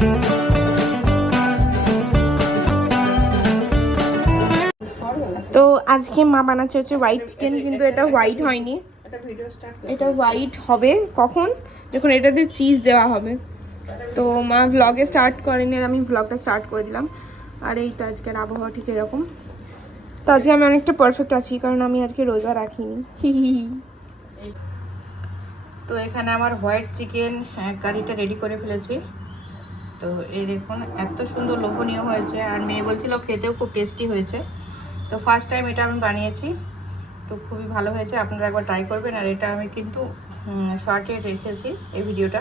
তো আজকে মা বানাচ্ছে হচ্ছে হোয়াইট চিকেন, কিন্তু এটা হোয়াইট হয়নি, এটা হোয়াইট হবে কখন, যখন এটাতে চিজ দেওয়া হবে। তো মা ভ্লগে স্টার্ট করেনি, আমি ভ্লগটা স্টার্ট করে দিলাম। আর এই তো আজকের আবহাওয়া ঠিক এরকম। তো আজকে আমি অনেকটা পারফেক্ট আছি, কারণ আমি আজকে রোজা রাখিনি। তো এখানে আমার হোয়াইট চিকেন কারিটা রেডি করে ফেলেছি। তো এই দেখুন এত সুন্দর লোভনীয় হয়েছে, আর মেয়ে বলছিল খেতেও খুব টেস্টি হয়েছে। তো ফার্স্ট টাইম এটা আমি বানিয়েছি, তো খুবই ভালো হয়েছে, আপনারা একবার ট্রাই করবেন। আর এটা আমি কিন্তু শর্টে রেখেছি, এই ভিডিওটা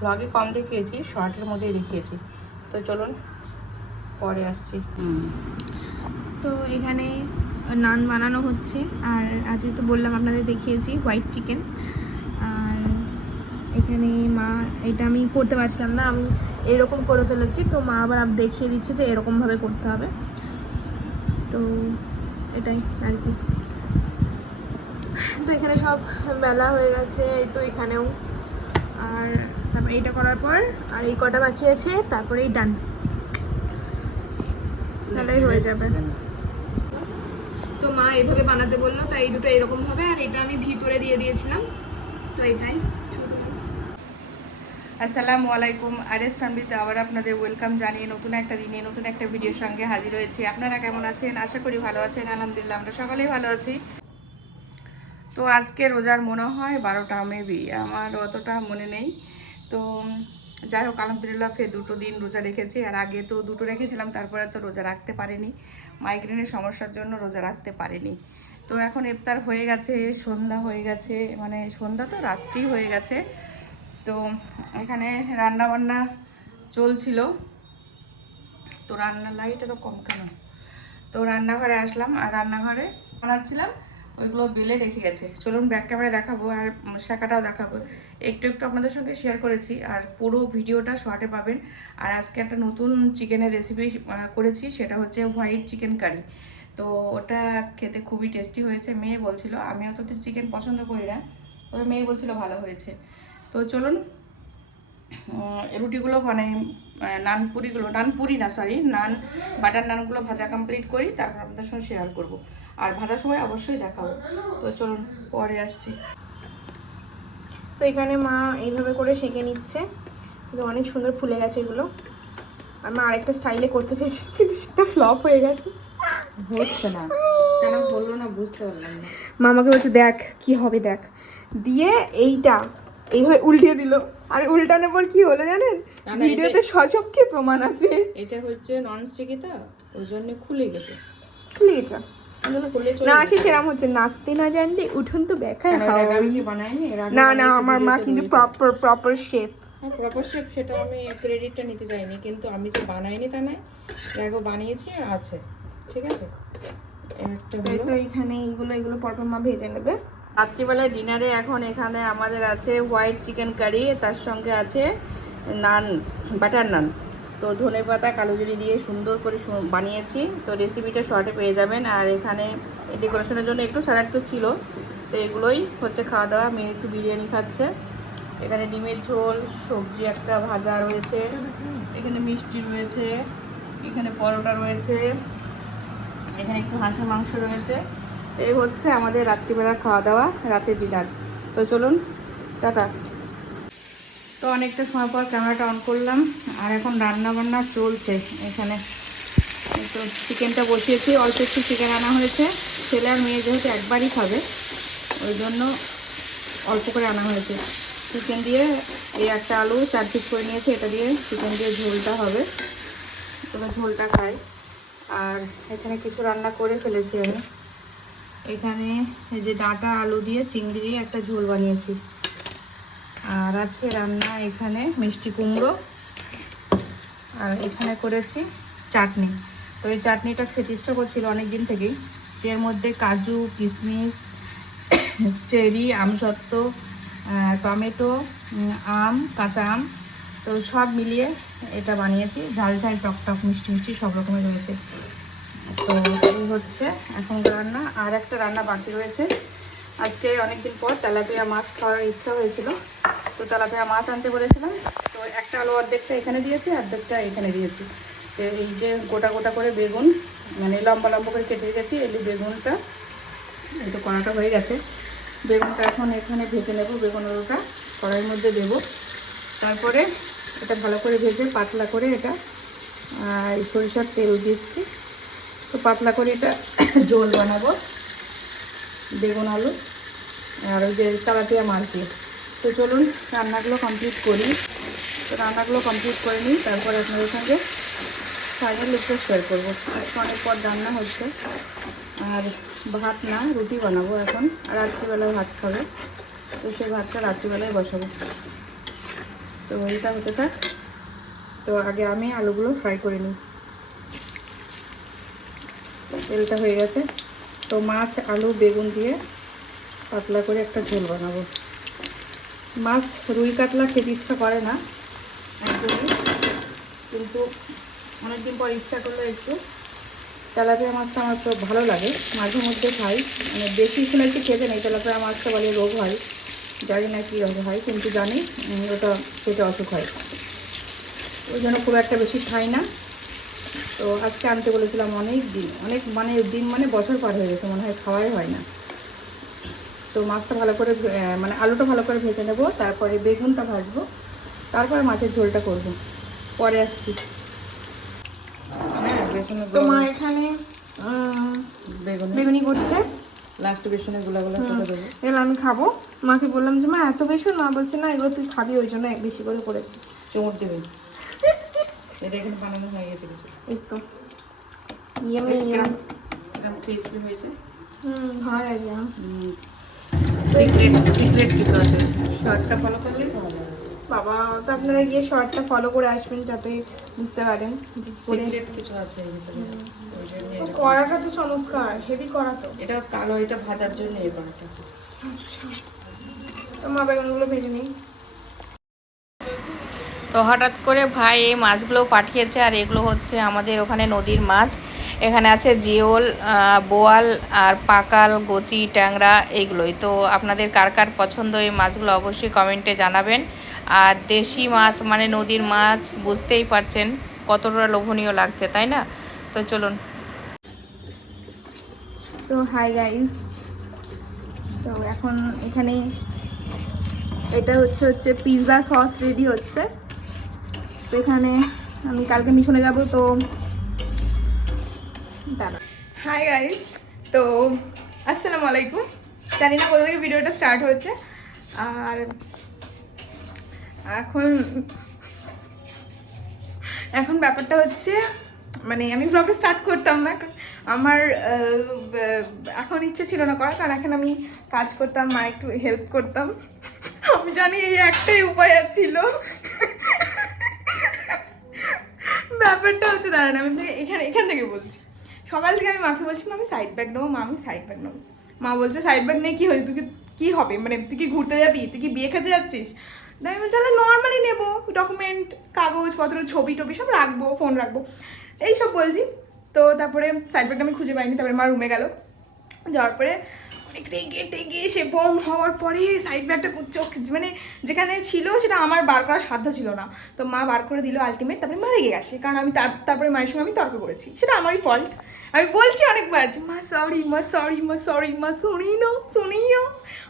ব্লগে কম দেখিয়েছি, শর্টের মধ্যেই দেখিয়েছি। তো চলুন পরে আসছি। তো এখানে নান বানানো হচ্ছে, আর আজকে তো বললাম আপনাদের দেখিয়েছি হোয়াইট চিকেন। আর এখানে মা, এটা আমি করতে পারছিলাম না, আমি এরকম করে ফেলেছি, তো মা আবার দেখিয়ে দিচ্ছে যে এরকমভাবে করতে হবে। তো এটাই আর কি। তো এখানে সব বেলা হয়ে গেছে, এই তো এখানেও। আর তারপর এইটা করার পর আর এই কটা বাকি আছে, তারপরে এই ডান, তাহলেই হয়ে যাবে। তো মা এইভাবে বানাতে বললো, তাই এই দুটো এরকম ভাবে, আর এটা আমি ভিতরে দিয়ে দিয়েছিলাম। তো এটাই। আসসালামু আলাইকুম, আরএস ফ্যামিলিতে আবার আপনাদের ওয়েলকাম জানিয়ে নতুন একটা দিনে নতুন একটা ভিডিওর সঙ্গে হাজির হয়েছি। আপনারা কেমন আছেন? আশা করি ভালো আছেন। আলহামদুলিল্লাহ আমরা সকলেই ভালো আছি। তো আজকে রোজার মনে হয় 12টা মেবি, আমার অতটা মনে নেই। তো যাই হোক, আলহামদুলিল্লাহ ফের দুটো দিন রোজা রেখেছি। আর আগে তো দুটো রেখেছিলাম, তারপরে তো রোজা রাখতে পারিনি, মাইগ্রেনের সমস্যার জন্য রোজা রাখতে পারিনি। তো এখন ইফতার হয়ে গেছে, সন্ধ্যা হয়ে গেছে, মানে সন্ধ্যা তো রাত্রি হয়ে গেছে। তো এখানে রান্না বান্না চলছিল। তো রান্নার লাইট এত কম কেন? তো রান্নাঘরে আসলাম, আর রান্নাঘরে বানাচ্ছিলাম, ওইগুলো বেলে রেখে গেছে। চলুন ব্যাক ক্যামেরা দেখাবো, আর শাঁকাটাও দেখাবো। একটু একটু আপনাদের সঙ্গে শেয়ার করেছি, আর পুরো ভিডিওটা শর্টে পাবেন। আর আজকে একটা নতুন চিকেনের রেসিপি করেছি, সেটা হচ্ছে হোয়াইট চিকেন কারি। তো ওটা খেতে খুবই টেস্টি হয়েছে। মেয়ে বলছিল, আমি অত তো চিকেন পছন্দ করি না, তবে মেয়ে বলছিল ভালো হয়েছে। তো চলুন রুটিগুলো মানে নান বাটার নানগুলো ভাজা কমপ্লিট করি, তারপর আপনাদের সঙ্গে শেয়ার করব। আর ভাজার সময় অবশ্যই দেখাবো। তো চলুন পরে আসছি। তো এখানে মা এইভাবে করে সেঁকে নিচ্ছে, অনেক সুন্দর ফুলে গেছে এগুলো। আর মা আরেকটা স্টাইলে করতে চেয়েছে, কিন্তু সেটা ফ্লপ হয়ে গেছে, হচ্ছে না কেন বললো না বুঝতে পারলাম না। মা আমাকে বলছে দেখ কি হবে, দেখ দিয়ে এইটা এইভাবে উল্টিয়ে দিল। আর উল্টানোর পর কি হলো জানেন? ভিডিওতে সচক্ষে প্রমাণ আছে। এটা হচ্ছে ননস্টিকি, তো ওই জন্য খুলে গেছে। না আসে সেরাম হচ্ছে, নাচতে না জানলে উঠুন তো বেখায় না। না আমার মা কিন্তু প্রপার শেফ। প্রপার শেফ, সেটা আমি ক্রেডিটটা নিতে চাইনি, কিন্তু আমি যে বানাইনি তা নয়, দেখো বানিয়েছি আছে, ঠিক আছে। তো এখানে এগুলো পরপর মা ভেজে নেবে। রাত্রিবেলায় ডিনারে এখন এখানে আমাদের আছে হোয়াইট চিকেন কারি, তার সঙ্গে আছে নান, বাটার নান। তো ধনেপাতা কালোজিরি দিয়ে সুন্দর করে বানিয়েছি। তো রেসিপিটা শর্টে পেয়ে যাবেন। আর এখানে ডেকোরেশনের জন্য একটু স্যালাড তো ছিল। তো এগুলোই হচ্ছে খাওয়া দাওয়া। মেয়ে একটু বিরিয়ানি খাচ্ছে। এখানে ডিমের ঝোল, সবজি একটা ভাজা রয়েছে, এখানে মিষ্টি রয়েছে, এখানে পরোটা রয়েছে, এখানে একটু হাঁসের মাংস রয়েছে। এই হচ্ছে আমাদের রাত্রিবেলার খাওয়া দাওয়া, রাতের ডিনার। তো চলুন টাটা। তো অনেকটা সময় পর ক্যামেরাটা অন করলাম, আর এখন রান্না বান্না চলছে। এখানে তো চিকেনটা বসিয়েছি, অল্প একটু চিকেন আনা হয়েছে। ছেলে আর মেয়ে যেহেতু একবারই খাবে, ওই জন্য অল্প করে আনা হয়েছে। চিকেন দিয়ে এই একটা আলু 4 পিস করে নিয়েছি, এটা দিয়ে চিকেন দিয়ে ঝোলটা হবে, তবে ঝোলটা খাই। আর এখানে কিছু রান্না করে ফেলেছি আমি। এখানে এই যে ডাঁটা আলু দিয়ে চিংড়ি দিয়ে একটা ঝোল বানিয়েছি। আর আছে রান্না এখানে মিষ্টি কুমড়ো, আর এখানে করেছি চাটনি। তো এই চাটনিটা খেতে ইচ্ছা করছিল অনেক দিন থেকেই। এর মধ্যে কাজু, কিশমিশ, চেরি, আমসত্ত্ব, টমেটো, আম, কাঁচা আম, তো সব মিলিয়ে এটা বানিয়েছি। ঝাল ঝাল, টক টক, মিষ্টি মিষ্টি সব রকমের রয়েছে। তো এই হচ্ছে এখনকার রান্না। আর একটা রান্না বাকি রয়েছে। আজকে অনেকদিন পর তেলাপিয়া মাছ খাওয়ার ইচ্ছা হয়েছিল, তো তেলাপিয়া মাছ আনতে বলেছিলাম। তো একটা আলু অর্ধেকটা এখানে দিয়েছি, অর্ধেকটা এখানে দিয়েছি। তো এই যে গোটা গোটা করে বেগুন মানে লম্বা লম্বা করে কেটে রেখেছি, এই বেগুনটা এই তো কড়াটা হয়ে গেছে। বেগুনটা এখন এখানে ভেজে নেব, বেগুন আলুটা কড়াইয়ের মধ্যে দেব। তারপরে এটা ভালো করে ভেজে পাতলা করে এটা সরিষার তেল দিচ্ছি। তো পাতলা করে এটা ঝোল বানাবো বেগুন আলু আর ওই যে তেলাপিয়া মাছ দিয়ে। তো চলুন রান্নাগুলো কমপ্লিট করি। তো রান্নাগুলো কমপ্লিট করে নিই, তারপরে আপনাদের সঙ্গে ফাইনাল লুকটা শেয়ার করবো। আজকে অনেক পর রান্না হচ্ছে, আর ভাত না রুটি বানাবো এখন, আর রাত্রিবেলায় ভাত খাবে। তো সেই ভাতটা রাত্রিবেলায় বসাবো। তো এইটা হতে থাক। তো আগে আমি আলুগুলো ফ্রাই করে নিই। তেলটা হয়ে গেছে। তো মাছ আলু বেগুন দিয়ে পাতলা করে একটা ঝোল বানাবো। মাছ রুই কাতলা খেতে ইচ্ছা করে না একদমই, কিন্তু অনেকদিন পর ইচ্ছা করলে একটু তেলাপিয়া মাছটা আমার তো ভালো লাগে, মাঝে মধ্যে খাই। মানে বেশি শুনেছি খেতে নেই, তেলাপিয়া মাছটা বলে রোগ হয়, জানি না কী রোগ হয়, কিন্তু জানি ওটা পেটে অসুখ হয়, ওই জন্য খুব একটা বেশি খাই না। তো আজকে আনতে বলেছিলাম অনেক দিন, মানে বছর পার হয়ে গেছে মনে হয়, খাওয়াই হয় না। তো মাছটা ভালো করে মানে আলুটা ভালো করে ভেজে নেব, তারপরে বেগুনটা ভাজবো, তারপরে মাছের ঝোলটা করব। পরে আসছি। হ্যাঁ, তো মা এখানে বেগুনি করছে, লাস্টে বেসনের গুলাগুলো করে দেবো। এগুলো আমি খাবো। মাকে বললাম যে মা এত বেসন, মা বলছে না এগুলো তুই খাবি, ওই জন্য বেশি করে করেছি। চুমুর দেবে। এটা এখানে বানানো হয়ে গেছে কিছু। এই তো এরকম ক্রিসপি হয়েছে। হয় আর সিক্রেট কিছু আছে, শর্টটা ফলো করলেই পাওয়া যাবে। বাবা, তো আপনারা গিয়ে শর্টটা ফলো করে আসবেন যাতে বুঝতে পারেন। সিক্রেট কিছু আছে এর ভিতরে, ওই জন্য কড়াটা তো চমৎকার, হেভি কড়া তো। এটা কালো, এটা ভাজার জন্য এই কড়াটা। আচ্ছা, তো মা বেগুনগুলো ভেজে নিই। তো হঠাৎ করে ভাই এই মাছগুলো পাঠিয়েছে, আর এগুলো হচ্ছে আমাদের ওখানে নদীর মাছ। এখানে আছে জিওল, বোয়াল আর পাকাল, গচি, ট্যাংরা, এইগুলোই। তো আপনাদের কার কার পছন্দ এই মাছগুলো অবশ্যই কমেন্টে জানাবেন। আর দেশি মাছ মানে নদীর মাছ, বুঝতেই পারছেন কতটা লোভনীয় লাগছে, তাই না? তো চলুন। তো হাই গাইস, তো এখন এখানে এটা হচ্ছে পিৎজা সস রেডি হচ্ছে। তো এখানে আমি কালকে মিশনে যাব, তো দাঁড়া। হাই গাইস, তো আসসালামু আলাইকুম। জানি না কোথা থেকে ভিডিওটা স্টার্ট হচ্ছে, আর এখন ব্যাপারটা হচ্ছে মানে আমি ব্লগে স্টার্ট করতাম না, আমার এখন ইচ্ছে ছিল না করার, কারণ এখন আমি কাজ করতাম, মা একটু হেল্প করতাম। আমি জানি এই একটাই উপায় ছিল। ব্যাপারটা হচ্ছে দাঁড়ান, আমি এখান থেকে বলছি। সকাল থেকে আমি মাকে বলছি আমি সাইড ব্যাগ নেবো, মা আমি সাইড ব্যাগ নেবো। মা বলছে সাইড ব্যাগ নিয়ে কী হয়েছে, তুই কী হবে, মানে তুই কি ঘুরতে যাবি, তুই কি বিয়ে খেতে যাচ্ছিস? না আমি বলছি নর্মালি নেবো, ডকুমেন্ট, কাগজপত্র, ছবি টবি সব রাখবো, ফোন রাখবো, এইসব বলছি। তো তারপরে সাইড ব্যাগটা আমি খুঁজে পাইনি, তারপরে মা রুমে গেল, যাওয়ার পরে অনেকটাই গেটে গিয়ে সে বম হওয়ার পরে সাইড ব্যাগটা চোখ মানে যেখানে ছিল সেটা আমার বার করার সাধ্য ছিল না। তো মা বার করে দিল আলটিমেট, তারপরে মা রেগে গেছে, কারণ আমি তারপরে মায়ের সঙ্গে আমি তর্ক করেছি, সেটা আমারই ফল্ট। আমি বলছি অনেকবার যে মা সরি, মা সরি, মা সরি, মা শুনিও।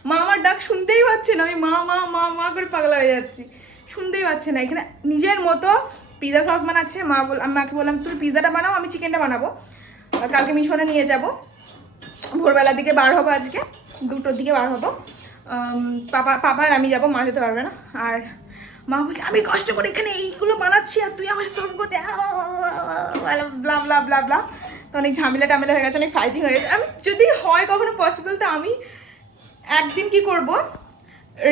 মা আমার ডাক শুনতেই পাচ্ছে না, আমি মা মা মা মা করে পাগলা হয়ে যাচ্ছি, শুনতেই পাচ্ছে না। এখানে নিজের মতো পিৎজা সস বানাচ্ছে। আমি মাকে বললাম তুমি পিৎজাটা বানাও, আমি চিকেনটা বানাবো, কালকে মিশনে নিয়ে যাবো। ভোরবেলার দিকে বার হবো, আজকে 2টোর দিকে বার হবো। পাপা আর আমি যাবো, মা যেতে পারবে না। আর মা বলছে আমি কষ্ট করে এখানে এইগুলো বানাচ্ছি আর তুই আমার সাথে তর্ক করতে, ব্লা ব্লা ব্লা ব্লা। তো অনেক ঝামেলা টামেলা হয়ে গেছে, অনেক ফাইটিং হয়ে গেছে। আমি যদি হয় কখনো পসিবল, তো আমি একদিন কি করব,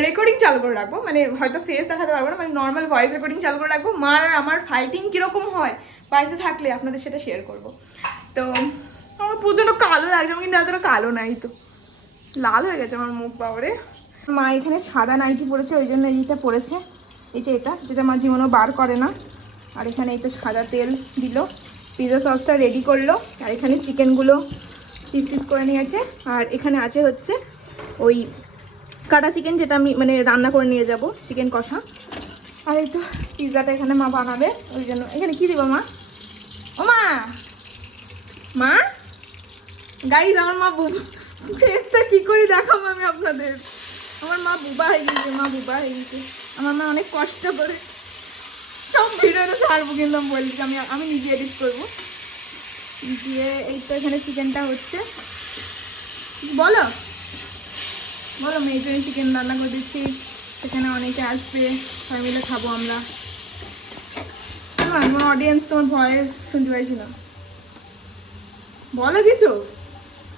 রেকর্ডিং চালু করে রাখবো, মানে হয়তো ফেস দেখাতে পারবো না, মানে নর্মাল ভয়েস রেকর্ডিং চালু করে রাখবো, মার আর আমার ফাইটিং কীরকম হয় বাড়িতে থাকলে আপনাদের সেটা শেয়ার করব। তো আমার প্রচণ্ড কালো লাগছে, আমার কিন্তু এতটা কালো নাই, তো লাল হয়ে গেছে আমার মুখ বাবরে। মা এখানে সাদা নাইটি পরেছে, ওই জন্য এইটা পরেছে, এই যে এটা যেটা মা জীবনও বার করে না। আর এখানে এই তো সাদা তেল দিল, পিৎজা সসটা রেডি করলো, আর এখানে চিকেনগুলো পিস পিস করে নিয়েছে। আর এখানে আছে হচ্ছে ওই কাটা চিকেন, যেটা আমি মানে রান্না করে নিয়ে যাব, চিকেন কষা। আর এই তো পিৎজাটা এখানে মা বানাবে, ওই জন্য এখানে কি দিব মা? ও মা, মা গাইজ আমার মা ফেসটা কি করে দেখাবো আমি আপনাদের। আমার মা বুবা হয়ে গেছে, মা বুবা হয়ে গেছে। আমার মা অনেক কষ্ট করে সব ভিডিওতে ছাড়বো, কিন্তু আমি বলছি আমি নিজে এডিট করবো। দিয়ে এই তো এখানে চিকেনটা হচ্ছে। বলো বলো, মেয়ের জন্য চিকেন রান্না করে দিচ্ছি, এখানে অনেকে আসবে, সবাই মিলে খাবো আমরা। তোমার অডিয়েন্স তোমার ভয়েস শুনতে পাইছি না, বলো কিছু।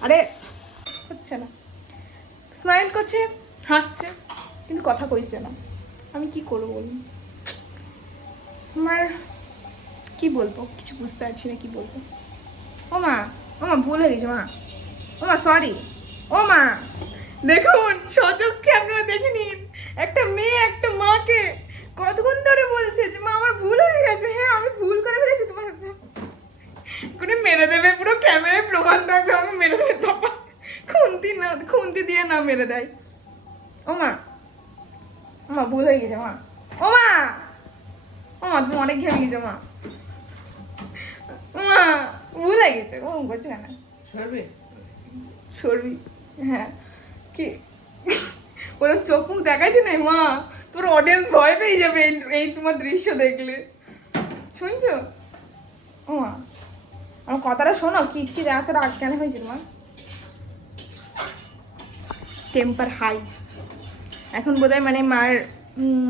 আরে হচ্ছে না, স্মাইল করছে, হাসছে, কিন্তু কথা কইছে না। আমি কি করবো বলুন? আমার কি বলবো, কিছু বুঝতে পারছি না কি বলবো। ও মা ভুল হয়ে গেছে মা, ও মা সরি। ও মা দেখুন, সচক্ষে আপনারা দেখে নিন, একটা মেয়ে একটা মাকে কতক্ষণ ধরে বলছে যে মা আমার ভুল হয়ে গেছে। হ্যাঁ আমি ভুল করে ফেলেছি, তোমার সাথে কোনো মেরে দেবে, পুরো ক্যামেরায় প্রমাণ থাকবে, আমি মেরে দেবে। তপা খুন্তি দিয়ে না মেরে দেয়। ও মা ভুল হয়ে গেছে মা। ও মা তুমি অনেক ঘেমে গেছো মা। মা ভুল হয়ে গেছে, ও করছে কেন? সরবি হ্যাঁ, কি ওরকম চোখ মুখ দেখাইতে নাই মা, তোর অডিয়েন্স ভয় পেয়ে যাবে এই তোমার দৃশ্য দেখলে। শুনছো? ও মা আমার কথাটা শোনো, কি কি আছে রাগ কেন হয়েছে তোমার? Temper high. এখন বোধহয় মানে মার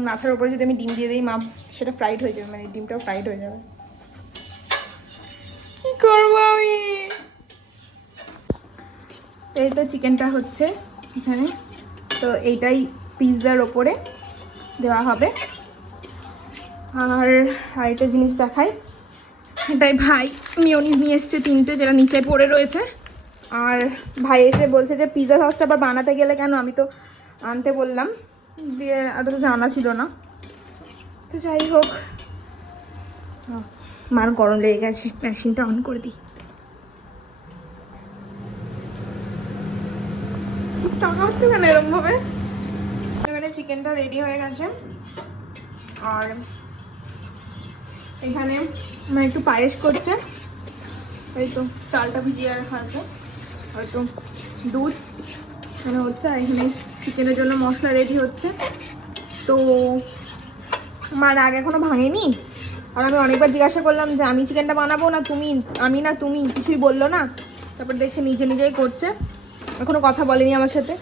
মাথার উপরে যদি আমি ডিম দিয়ে দিই, মা সেটা ফ্রাইড হয়ে যাবে, মানে ডিমটাও ফ্রাইড হয়ে যাবে। কি করবো আমি? এই তো চিকেনটা হচ্ছে এখানে, তো এইটাই পিৎজার ওপরে দেওয়া হবে। আর আরেকটা জিনিস দেখাই, এটাই ভাই মিওনিজ নিয়ে এসছে 3টে, যেটা নিচে পড়ে রয়েছে। আর ভাই এসে বলছে যে পিৎজা সসটা আবার বানাতে গেলে কেন, আমি তো আনতে বললাম, দিয়ে আর তো জানা ছিল না। তো যাই হোক, মার গরম লেগে গেছে, মেশিনটা অন করে দিই। টাকা হচ্ছে কেন এরকম ভাবে? এবারে চিকেনটা রেডি হয়ে গেছে, আর এখানে মা একটু পায়েস করছে, এই তো চালটা ভিজিয়ে রাখা আছে, হয়তো দুধ মানে হচ্ছে। আর এখানে চিকেনের জন্য মশলা রেডি হচ্ছে। তো মার আগে এখনো ভাঙেনি, আর আমি অনেকবার জিজ্ঞাসা করলাম যে আমি চিকেনটা বানাবো না তুমি, আমি না তুমি, কিছুই বললো না। তারপর দেখছি নিজেই করছে, এখনো কথা বলেনি আমার সাথে।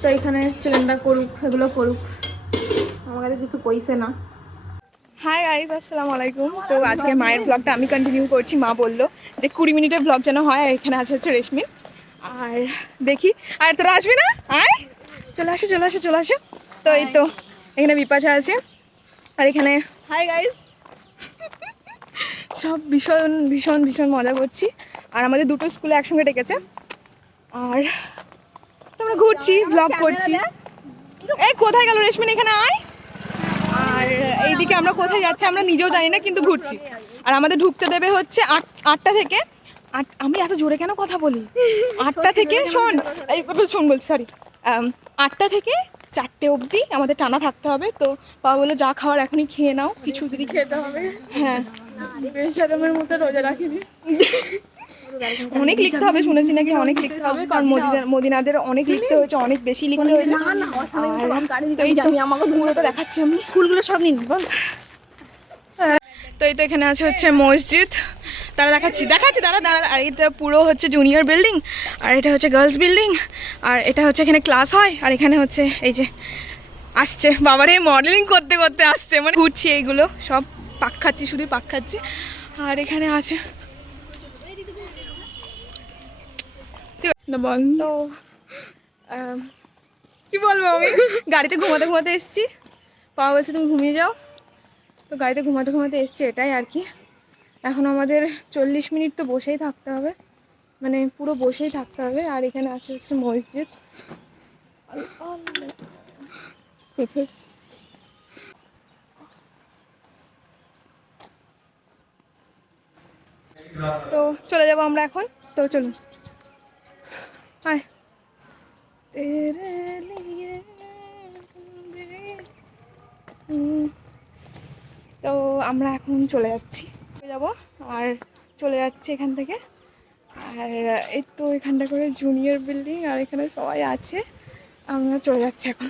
তো এখানে চিকেনটা করুক, এগুলো করুক, আমার কাছে কিছু কইছে না। হাই গাইস, আসসালামু আলাইকুম। তো আজকে মায়ের ব্লগটা আমি কন্টিনিউ করছি। মা বললো যে 20 মিনিটের ব্লগ যেন হয়, আর এখানে আছে হচ্ছে রেশমি। আর দেখি, আর তোরা আসবি না? আয়, চলে আসো। তো এই তো এখানে বিপাশা আছে, আর এখানে হাই গাইস, সব ভীষণ ভীষণ ভীষণ মজা করছি। আর আমাদের দুটো স্কুলে একসঙ্গে ডেকেছে, আর তোমরা ঘুরছি, ব্লগ করছি। এই কোথায় গেল রেশমিন? এখানে আয়। আর এইদিকে আমরা কোথায় যাচ্ছি আমরা নিজেও জানি না, কিন্তু ঘুরছি। আর আমাদের ঢুকতে দেবে হচ্ছে 8টা থেকে। আমি এত জোরে কেন কথা বলি? 8টা থেকে শোন বলছি, সরি, 8টা থেকে 4টে অবধি আমাদের টানা থাকতে হবে। তো বাবা বলে যা খাওয়ার এখনই খেয়ে নাও, কিছু যদি খেতে হবে। হ্যাঁ, বেশারমের মতো রোজা রাখিনি। অনেক লিখতে হবে শুনেছি, নাকি অনেক লিখতে হবে, কারণ মদিনাদের অনেক লিখতে হয়েছে, অনেক বেশি লিখতে হয়েছে। আমি আমাকে পুরোটা দেখাচ্ছি, আমি ফুলগুলো সব নিন বল। তো এই তো এখানে আছে হচ্ছে মসজিদ, তারা দেখাচ্ছি দাঁড়া। আর এটা পুরো হচ্ছে জুনিয়র বিল্ডিং, আর এটা হচ্ছে গার্লস বিল্ডিং, আর এটা হচ্ছে এখানে ক্লাস হয়। আর এখানে হচ্ছে এই যে আসছে বাবারে, মডেলিং করতে করতে আসছে, মানে ঘুরছি, এইগুলো সব পাক খাচ্ছি, শুধু পাক খাচ্ছি। আর এখানে আছে বল, তো কি বলবো, আমি গাড়িতে ঘুমাতে এসছি। পাওয়া বলছে তুমি ঘুমিয়ে যাও, তো গাড়িতে ঘুমাতে এসছি, এটাই আর কি। এখন আমাদের 40 মিনিট তো বসেই থাকতে হবে, মানে পুরো বসেই থাকতে হবে। আর এখানে আছে হচ্ছে মসজিদ। তো চলে যাবো আমরা এখন, তো চলুন আয়। तेरे लिए তো আমরা এখন চলে যাচ্ছি, আর চলে যাচ্ছি এখান থেকে। আর এই তো এখানটা করে জুনিয়র বিল্ডিং, আর এখানে সবাই আছে, আমরা চলে যাচ্ছি এখন।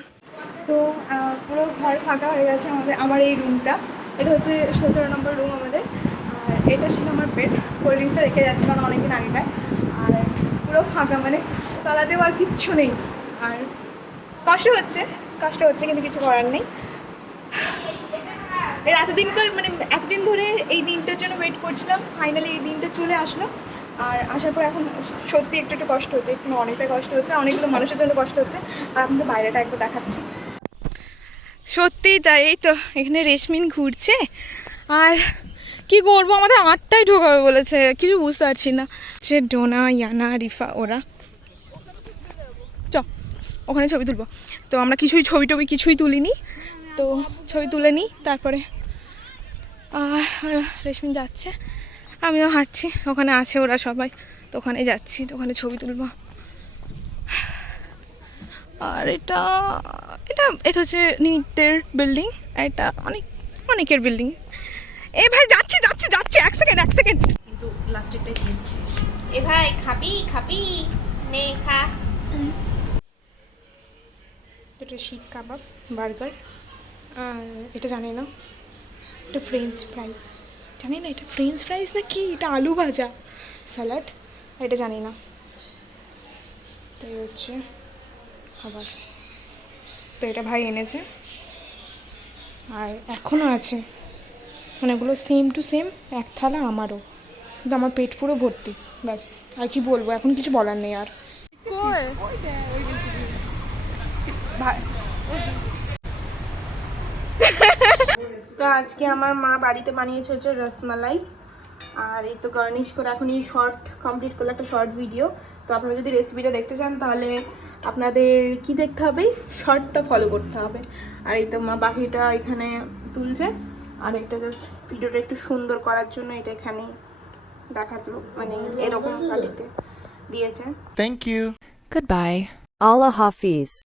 তো পুরো ঘর ফাঁকা হয়ে গেছে আমার এই রুমটা। এটা হচ্ছে 17 নম্বর রুম আমাদের। আর এটা ছিল আমার বেড, কোল্ড ড্রিঙ্কসটা রেখে যাচ্ছে কারণ অনেকদিন আগেকার। আর পুরো ফাঁকা, মানে তলাতেও আর কিচ্ছু নেই। আর কষ্ট হচ্ছে কিন্তু কিছু করার নেই। এতদিন ধরে এই দিনটার জন্য ওয়েট করছিলাম, ফাইনালি এই দিনটা চলে আসলো। আর আসার পর এখন সত্যি একটু কষ্ট হচ্ছে, একটু অনেকটাই কষ্ট হচ্ছে, অনেকগুলো মানুষের জন্য কষ্ট হচ্ছে। আর আপনাদের বাইরেটা একবার দেখাচ্ছি। সত্যিই তাই, এই তো এখানে রেশমিন ঘুরছে। আর কি করবো, আমাদের 8টায় ঢোকাবে বলেছে, কিছু বুঝতে পারছি না। সে ডোনা, ইয়ানা, রিফা ওরা ওখানে ছবি তুলবো। তো আমরা ছবি টবি কিছুই তুলিনি, তো ছবি তুলে নিই তারপরে। আর রেশমিন যাচ্ছে, আমিও হাঁটছি, ওখানে আছে ওরা সবাই, তো ওখানে যাচ্ছি, তো ওখানে ছবি তুলবো। আর এটা এটা এটা হচ্ছে নিটের বিল্ডিং, এটা অনেকের বিল্ডিং। এ ভাই যাচ্ছি এক সেকেন্ড কিন্তু লাস্টেরটাই চিজ শেষ। এ ভাই খাবি নে খা। এটা শিক কাবাব, বার্গার, আর এটা জানি না, এটা ফ্রেঞ্চ ফ্রাইস, এটা ফ্রেঞ্চ ফ্রাইস না কি, এটা আলু ভাজা, স্যালাড, এটা জানি না। তো এই হচ্ছে খাবার, তো এটা ভাই এনেছে, আর এখনও আছে, মানে এগুলো সেম টু সেম এক থালা আমারও, কিন্তু আমার পেট পুরো ভর্তি, ব্যাস আর কি বলবো, এখন কিছু বলার নেই আর। ভাই তো আজকে আমার মা বাড়িতে বানিয়েছে হচ্ছে রসমালাই, আর এই তো গার্নিশ করে এখন এই শর্ট কমপ্লিট করলো, একটা শর্ট ভিডিও। তো আপনারা যদি রেসিপিটা দেখতে চান তাহলে আপনাদের কি দেখতে হবে, শর্টটা ফলো করতে হবে। আর এই তো মা বাকিটা এখানে তুলছে, আর এটা জাস্ট ভিডিওটা একটু সুন্দর করার জন্য এটা এখানে দেখাতলো, মানে এরকম কাটিতে দিয়েছে। Thank you. Goodbye. Allah Hafiz.